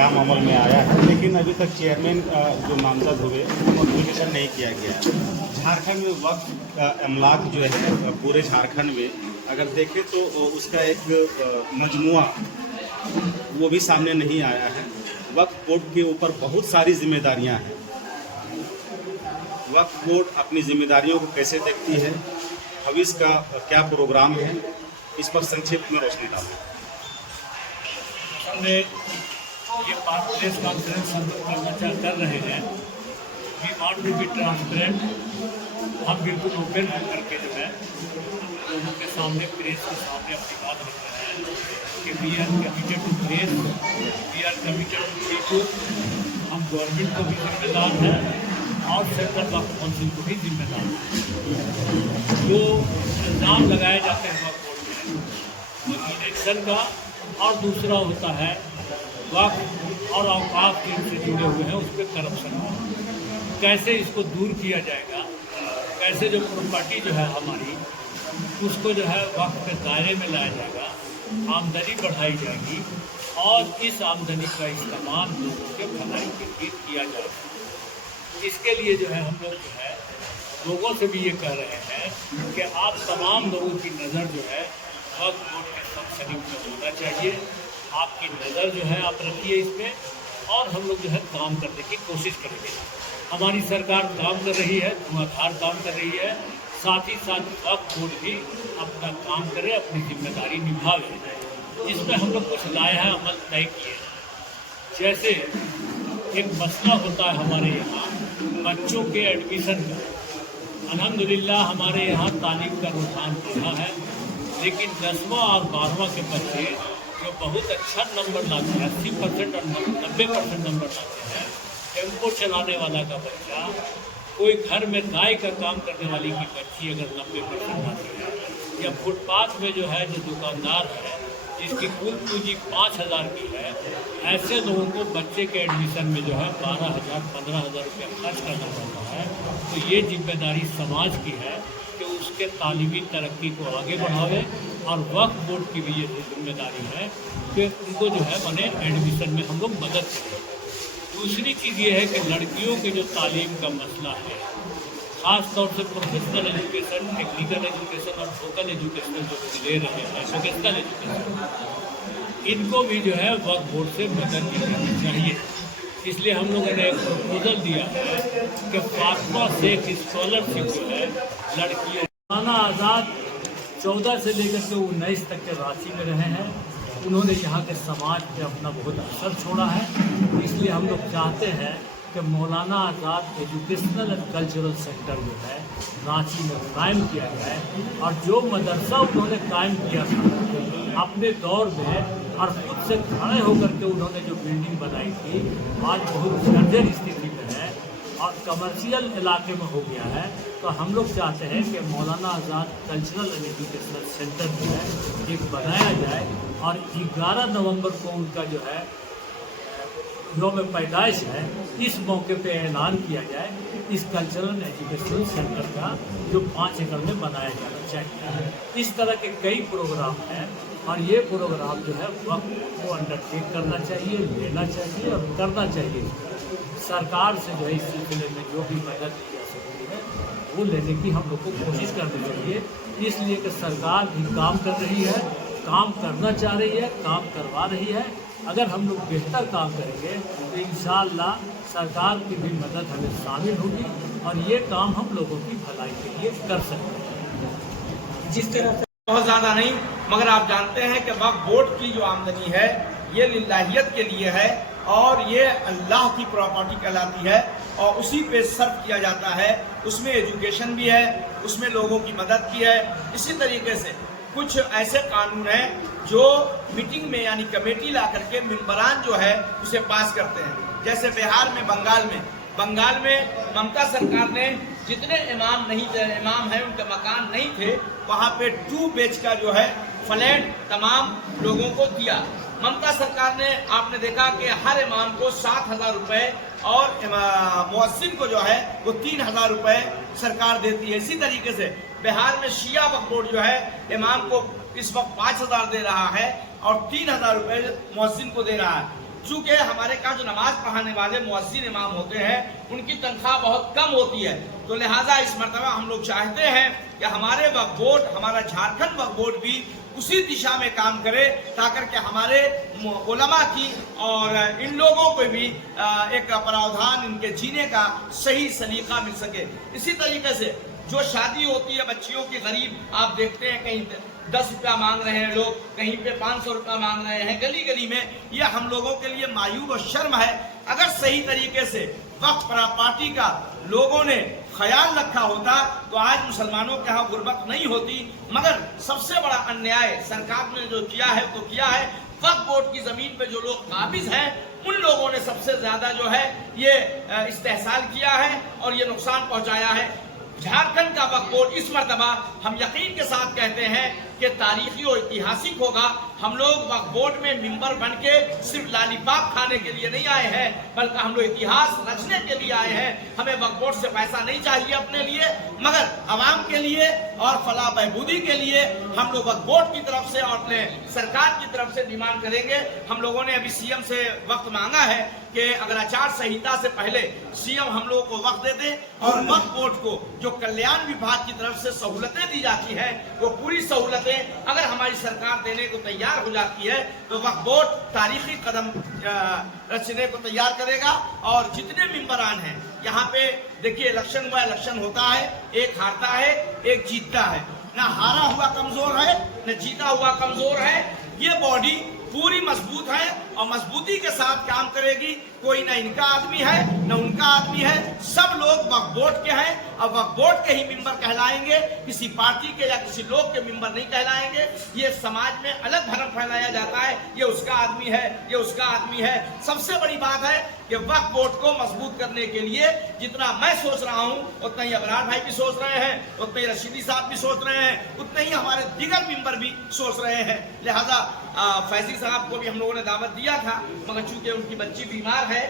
क़याम अमल में आया है, लेकिन अभी तक चेयरमैन जो नामजद हुए नोटिफिकेशन नहीं किया गया। झारखंड में वक्फ अमलाक जो है पूरे झारखंड में अगर देखें तो उसका एक मजमुआ वो भी सामने नहीं आया है। वक्फ बोर्ड के ऊपर बहुत सारी जिम्मेदारियां हैं। वक्फ बोर्ड अपनी जिम्मेदारियों को कैसे देखती है, भविष्य का क्या प्रोग्राम है, इस पर संक्षिप्त में रोशनी डालें। हमने ये प्रेस कॉन्फ्रेंस हम कर रहे हैं। We want to be transparent. हम बिल्कुल ओपन करके जो है लोगों के सामने, प्रेस के सामने अपनी बात रख रहे हैं कि we are committed to press, we are committed to people. हम गवर्नमेंट को भी जिम्मेदार हैं और सेंट्रल वक्फ काउंसिल को भी जिम्मेदार हैं। जो इल्ज़ाम लगाए जाते हैं वक्फ बोर्ड में इलेक्शन का, और दूसरा होता है वक्फ और औकाफ से जुड़े हुए हैं उस पर करप्शन का, कैसे इसको दूर किया जाएगा, कैसे जो प्रॉपर्टी जो है हमारी उसको जो है वक्फ के दायरे में लाया जाएगा, आमदनी बढ़ाई जाएगी और इस आमदनी का इस्तेमाल लोगों के भलाई के लिए किया जाएगा। इसके लिए जो है हम लोग जो है लोगों से भी ये कह रहे हैं कि आप तमाम लोगों की नज़र जो है वक्फ बोर्ड के सब शरीफ में होना चाहिए। आपकी नज़र जो है आप रखिए इस पर, और हम लोग जो है काम करने की कोशिश करेंगे। हमारी सरकार काम कर रही है, धुआंधार काम कर रही है, साथ ही साथ वक्फ बोर्ड भी अपना काम करे, अपनी जिम्मेदारी निभावे। इसमें हम लोग कुछ लाया है, अमल तय किए। जैसे एक मसला होता है हमारे यहाँ बच्चों के एडमिशन का। अल्हम्दुलिल्लाह हमारे यहाँ तालीम का रुझान बढ़ा है, लेकिन 10वां और 12वां के बच्चे जो बहुत अच्छा नंबर लाते हैं, 80% और 90% नंबर लाते हैं, टेम्पो चलाने वाला का बच्चा, कोई घर में गाय का काम करने वाली की बच्ची अगर 90% लाती है, या फुटपाथ में जो है जो दुकानदार है जिसकी कुल पूंजी 5,000 की है, ऐसे लोगों को बच्चे के एडमिशन में जो है 12,000 15,000 रुपया खर्च करना पड़ता है। तो ये जिम्मेदारी समाज की है कि उसके तालीमी तरक्की को आगे बढ़ावे, और वक्फ बोर्ड की भी ये जिम्मेदारी है कि उनको जो है माने एडमिशन में हम लोग मदद करें। दूसरी चीज़ ये है कि लड़कियों के जो तालीम का मसला है, ख़ास तौर से प्रोफेशनल एजुकेशन, टेक्निकल एजुकेशन और वोकल एजुकेशन जो ले रहे हैं, वोकेशनल एजुकेशन, इनको भी जो है वक्फ बोर्ड से मदद मिलनी चाहिए। इसलिए हम लोगों ने एक प्रपोजल दिया है कि फातिमा शेख स्कॉलरशिप जो है लड़कियों। मौलाना आज़ाद 14 से लेकर के 19 तक के रांची में रहे हैं। उन्होंने यहाँ के समाज पे अपना बहुत असर छोड़ा है। इसलिए हम लोग चाहते हैं कि मौलाना आज़ाद एजुकेशनल एंड कल्चरल सेंटर जो है रांची में कायम किया जाए, और जो मदरसा उन्होंने कायम किया था अपने दौर में और खुद से खड़े होकर के उन्होंने जो बिल्डिंग बनाई थी, आज बहुत जर्जर स्थिति में है और कमर्शियल इलाके में हो गया है। तो हम लोग चाहते हैं कि मौलाना आज़ाद कल्चरल एंड एजुकेशनल सेंटर जो है एक बनाया जाए, और 11 नवंबर को उनका जो है यौम पैदाइश है, इस मौके पे ऐलान किया जाए इस कल्चरल एजुकेशनल सेंटर का, जो 5 एकड़ में बनाया जाना चाहिए। इस तरह के कई प्रोग्राम हैं, और ये प्रोग्राम जो है वक्त को अंडरटेक करना चाहिए, लेना चाहिए और करना चाहिए। सरकार से जो है इस सिलसिले में जो भी मदद की जा सकती है वो लेने की हम लोग को कोशिश करनी चाहिए। इसलिए कि सरकार भी काम कर रही है, काम करना चाह रही है, काम करवा रही है। अगर हम लोग बेहतर काम करेंगे तो इंशाअल्लाह सरकार की भी मदद हमें शामिल होगी, और ये काम हम लोगों की भलाई के लिए कर सकते हैं। जिस तरह से बहुत ज़्यादा नहीं, मगर आप जानते हैं कि वक्फ बोर्ड की जो आमदनी है ये लिल्लाहियत के लिए है, और ये अल्लाह की प्रॉपर्टी कहलाती है, और उसी पे सर्व किया जाता है। उसमें एजुकेशन भी है, उसमें लोगों की मदद भी है। इसी तरीके से कुछ ऐसे कानून हैं जो मीटिंग में यानी कमेटी ला करके मेंबरान जो है उसे पास करते हैं। जैसे बिहार में, बंगाल में ममता सरकार ने जितने इमाम हैं उनके मकान नहीं थे, वहाँ पे 2 बेच का जो है फ्लैट तमाम लोगों को दिया। ममता सरकार ने, आपने देखा कि हर इमाम को 7,000 रुपए, और मुअज्जिन को जो है वो 3,000 रुपए सरकार देती है। इसी तरीके से बिहार में शिया वक्फ बोर्ड जो है इमाम को इस वक्त 5,000 दे रहा है और 3,000 रुपए मुअज्जिन को दे रहा है। चूंकि हमारे यहाँ जो नमाज पढ़ाने वाले मुअज्जिन इमाम होते हैं उनकी तनख्वाह बहुत कम होती है, तो लिहाजा इस मरतबा हम लोग चाहते हैं कि हमारे वक्फ बोर्ड, हमारा झारखंड वक्फ बोर्ड भी उसी दिशा में काम करे ताकि कि हमारे उलमा की और इन लोगों को भी एक प्रावधान इनके जीने का सही सलीका मिल सके। इसी तरीके से जो शादी होती है बच्चियों की, गरीब आप देखते हैं कहीं 10 रुपया मांग रहे हैं लोग, कहीं पे 500 रुपया मांग रहे हैं गली गली में, यह हम लोगों के लिए मायूब और शर्म है। अगर सही तरीके से वक्फ पार्टी का लोगों ने ख्याल रखा होता तो आज मुसलमानों के यहाँ गुर्बत नहीं होती। मगर सबसे बड़ा अन्याय सरकार ने जो किया है तो किया है, वक्फ बोर्ड की जमीन पे जो लोग काबिज हैं उन लोगों ने सबसे ज्यादा जो है ये इस्तेहसाल किया है और ये नुकसान पहुंचाया है। झारखंड का वक्फ बोर्ड इस मर्तबा हम यकीन के साथ कहते हैं कि तारीखी और ऐतिहासिक होगा। हम लोग वक्फ बोर्ड में मिंबर बन के सिर्फ लालीपाप खाने के लिए नहीं आए हैं, बल्कि हम लोग इतिहास रचने के लिए आए हैं। हमें वक्फ बोर्ड से पैसा नहीं चाहिए अपने लिए, मगर आवाम के लिए और फलाह बहबूदी के लिए हम लोग वक्फ बोर्ड की तरफ से और अपने सरकार की तरफ से डिमांड करेंगे। हम लोगों ने अभी सीएम से वक्त मांगा है कि अगर आचार संहिता से पहले सीएम हम लोगों को वक्त दे दे और वक्फ बोर्ड को जो कल्याण विभाग की तरफ से सहूलतें दी जाती हैं वो पूरी सहूलतें अगर हमारी सरकार देने को तैयार हो जाती है तो वक्फ बोर्ड तारीखी कदम रचने को तैयार करेगा। और जितने मेंबरान हैं यहाँ पे देखिए, इलेक्शन हुआ, इलेक्शन होता है, एक हारता है एक जीतता है, ना हारा हुआ कमजोर है न जीता हुआ कमजोर है। ये बॉडी पूरी मजबूत है और मजबूती के साथ काम करेगी। कोई ना इनका आदमी है न उनका आदमी है, सब लोग वक्फ बोर्ड के हैं और वक्फ बोर्ड के ही मेंबर कहलाएंगे, किसी पार्टी के या किसी लोग के मेंबर नहीं कहलाएंगे। ये समाज में अलग भरम फैलाया जाता है, ये उसका आदमी है, ये उसका आदमी है। सबसे बड़ी बात है कि वक्फ बोर्ड को मजबूत करने के लिए जितना मैं सोच रहा हूं उतना ही अबरार भाई भी सोच रहे हैं, उतना ही रशीदी साहब भी सोच रहे हैं, उतना ही हमारे दीगर मेंबर भी सोच रहे हैं। लिहाजा फैजी साहब को भी हम लोगों ने दावत दिया था, मगर चूंकि उनकी बच्ची बीमार है